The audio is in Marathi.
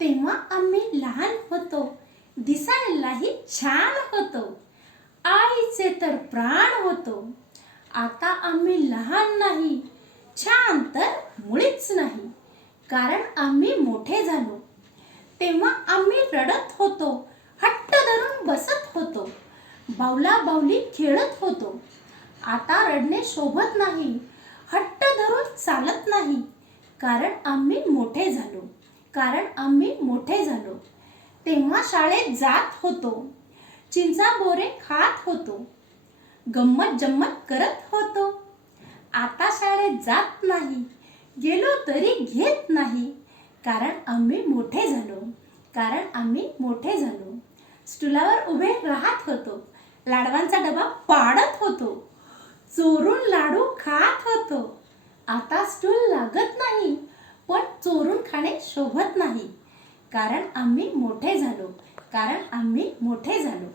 तेव्हा आम्ही लहान होतो, दिसायलाही छान होतो, आईचे तर प्राण होतो. आता आम्ही लहान नाही, छान तर मुळीच नाही, कारण आम्ही मोठे झालो. तेव्हा आम्ही रडत होतो, हट्ट धरून बसत होतो, बावला-बावली खेळत होतो. आता रडणे शोभत नाही, हट्ट धरून चालत नाही, कारण आम्ही मोठे झालो, कारण आम्ही मोठे झालो. तेव्हा शाळेत जात होतो, चिंचा बोरे खात होतो, गंमत जम्मत करत होतो. आता शाळेत जात नाही, गेलो तरी घेत नाही, कारण आम्ही मोठे झालो, कारण आम्ही मोठे झालो. स्टूलावर उभे राहत होतो, लाडवांचा डबा पाडत होतो, चोरून लाडू खात होतो. आता स्टूल लागत नाही, पण चोरून खाणे शोभत नाही, कारण आम्ही मोठे झालो, कारण आम्ही मोठे झालो.